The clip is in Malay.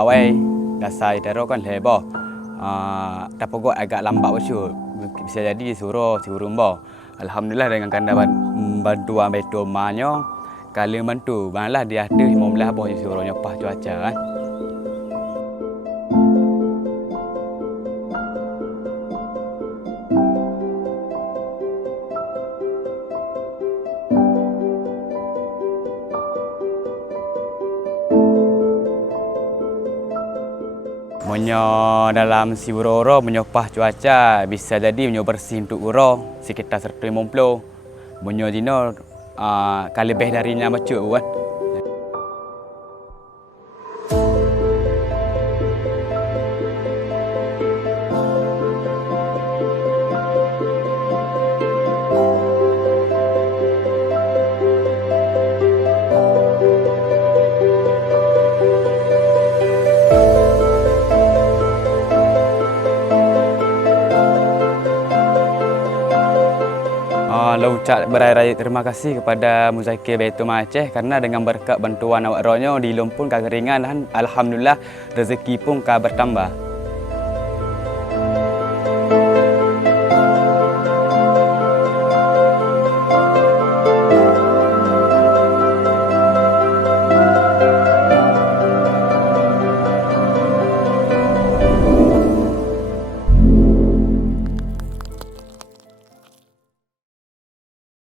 awai dasai tero kan heboh. Tapi kok agak lambat usul. Bisa jadi suruh bo. Alhamdulillah dengan kanda bantuan betul manyo kali bantu malah dia ada 15 boh suruh nyopah cuaca kan. Monyo dalam si uro menyopah cuaca bisa jadi monyo bersih untuk uro sekitar 150. Monyo dino kali lebih darinya macuk kan. Ucap berai-rai terima kasih kepada Muzakir Baitul Aceh karena dengan berkat bantuan awak ronyo di lumpun kekeringan dan alhamdulillah rezeki pun bertambah.